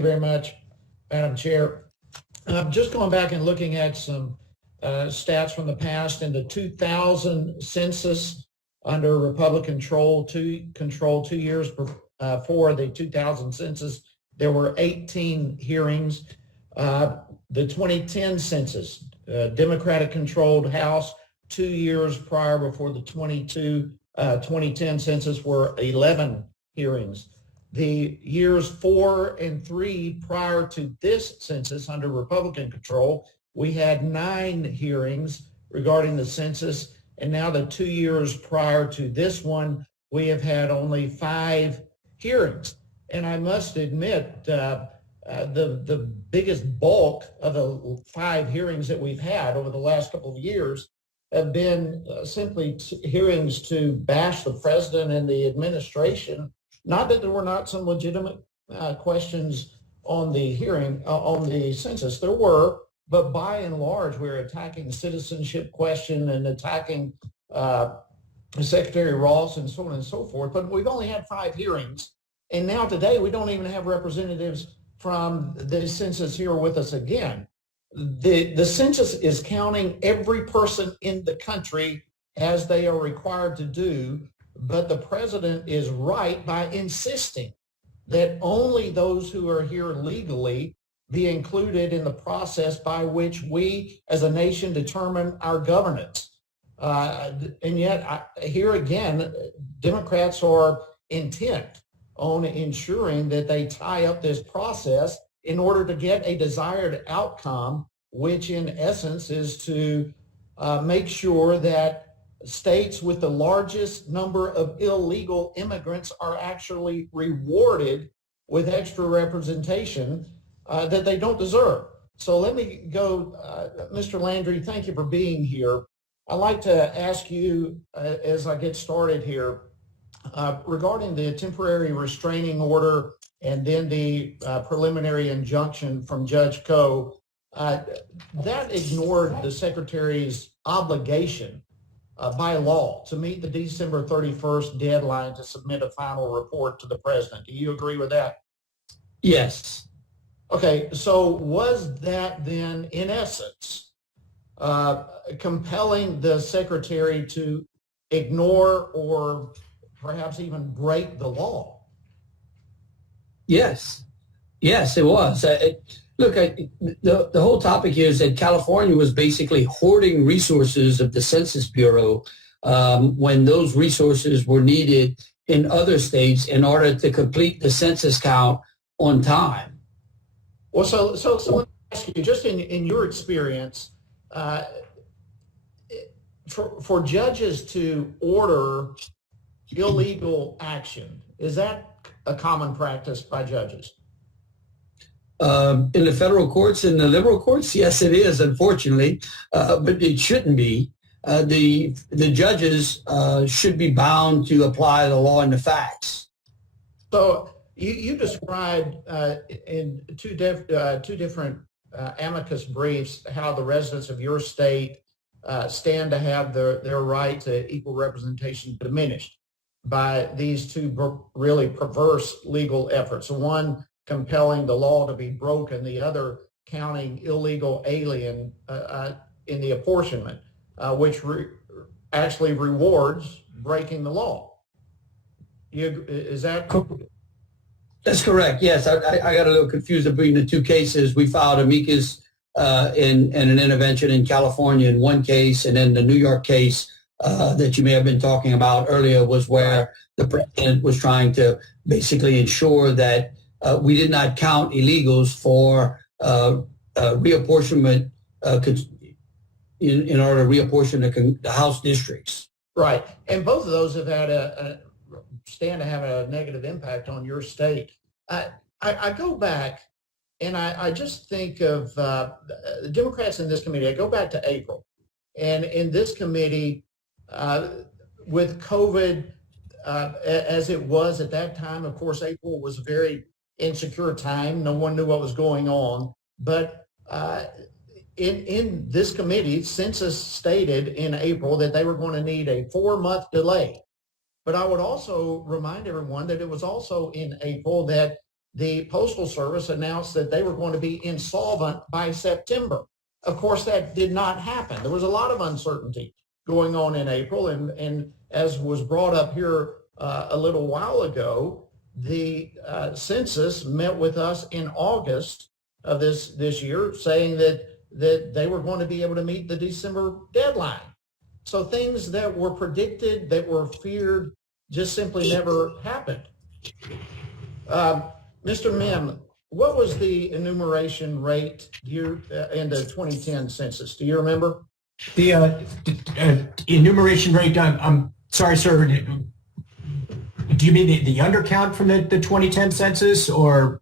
you very much, Madam Chair. Just going back and looking at some stats from the past. In the 2000 census under Republican control, 2 years before the 2000 census, there were 18 hearings. The 2010 census, Democratic controlled House, 2 years prior before the 2010 census were 11 hearings. The years 4 and 3 prior to this census under Republican control, we had 9 hearings regarding the census. And now the 2 years prior to this one, we have had only 5 hearings. And I must admit, the biggest bulk of the 5 hearings that we've had over the last couple of years have been simply hearings to bash the president and the administration. Not that there were not some legitimate questions on the hearing, on the census. There were, but by and large, we're attacking the citizenship question and attacking Secretary Ross and so on and so forth. But we've only had 5 hearings. And now today, we don't even have representatives from the census here with us again. The census is counting every person in the country as they are required to do, but the president is right by insisting that only those who are here legally be included in the process by which we as a nation determine our governance. And yet, here again, Democrats are intent on ensuring that they tie up this process in order to get a desired outcome, which in essence is to make sure that states with the largest number of illegal immigrants are actually rewarded with extra representation that they don't deserve. So let me go, Mr. Landry, thank you for being here. I'd like to ask you, as I get started here, regarding the temporary restraining order and then the preliminary injunction from Judge Koh, that ignored the Secretary's obligation by law to meet the December 31st deadline to submit a final report to the president. Do you agree with that? Yes. Okay, so was that then, in essence, compelling the Secretary to ignore or perhaps even break the law? Yes. Yes, it was. Look, the whole topic here is that California was basically hoarding resources of the Census Bureau when those resources were needed in other states in order to complete the census count on time. Well, so let me ask you, just in your experience, for judges to order illegal action, is that a common practice by judges? In the federal courts and the liberal courts, yes, it is, unfortunately, but it shouldn't be. The judges should be bound to apply the law and the facts. So you described in two different amicus briefs how the residents of your state stand to have their right to equal representation diminished by these two really perverse legal efforts. So one compelling the law to be broken, the other counting illegal alien in the apportionment, which actually rewards breaking the law. Is that correct? That's correct. Yes, I got a little confused between the two cases. We filed amicus in an intervention in California in one case, and then the New York case that you may have been talking about earlier was where the president was trying to basically ensure that we did not count illegals for reapportionment in order to reapportion the House districts. Right, and both of those have had stand to have a negative impact on your state. I go back and I just think of the Democrats in this committee. I go back to April, and in this committee, with COVID as it was at that time, of course, April was a very insecure time. No one knew what was going on. But in this committee, Census stated in April that they were going to need a 4-month delay. But I would also remind everyone that it was also in April that the Postal Service announced that they were going to be insolvent by September. Of course, that did not happen. There was a lot of uncertainty going on in April, and as was brought up here a little while ago, the census met with us in August of this year, saying that they were going to be able to meet the December deadline. So things that were predicted, that were feared, just simply never happened. Mr. Mim, what was the enumeration rate in the 2010 census? Do you remember? The enumeration rate, I'm sorry, sir. Do you mean the undercount from the 2010 census, or?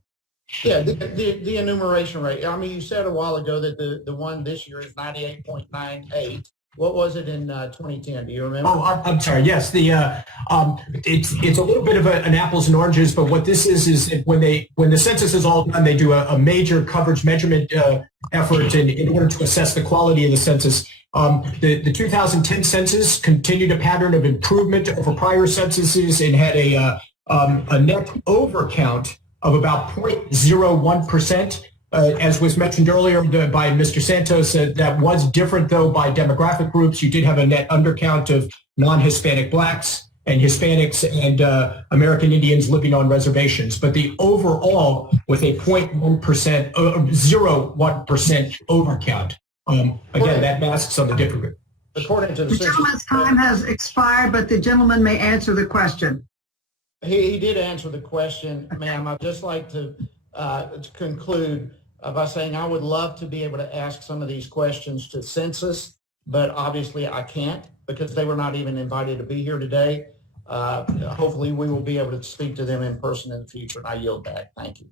Yeah, the enumeration rate. I mean, you said a while ago that the one this year is 98.98. What was it in 2010? Do you remember? Oh, I'm sorry. Yes, it's a little bit of an apples and oranges, but what this is when the census is all done, they do a major coverage measurement effort in order to assess the quality of the census. The 2010 census continued a pattern of improvement over prior censuses and had a net overcount of about 0.01%. As was mentioned earlier by Mr. Santos, that was different, though, by demographic groups. You did have a net undercount of non-Hispanic blacks and Hispanics and American Indians living on reservations. But the overall, with a 0.1%, 0.1% overcount. Again, that masks on the different. According to the gentleman's time has expired, but the gentleman may answer the question. He did answer the question, ma'am. I'd just like to conclude by saying I would love to be able to ask some of these questions to Census, but obviously I can't because they were not even invited to be here today. Hopefully we will be able to speak to them in person in the future, and I yield back. Thank you.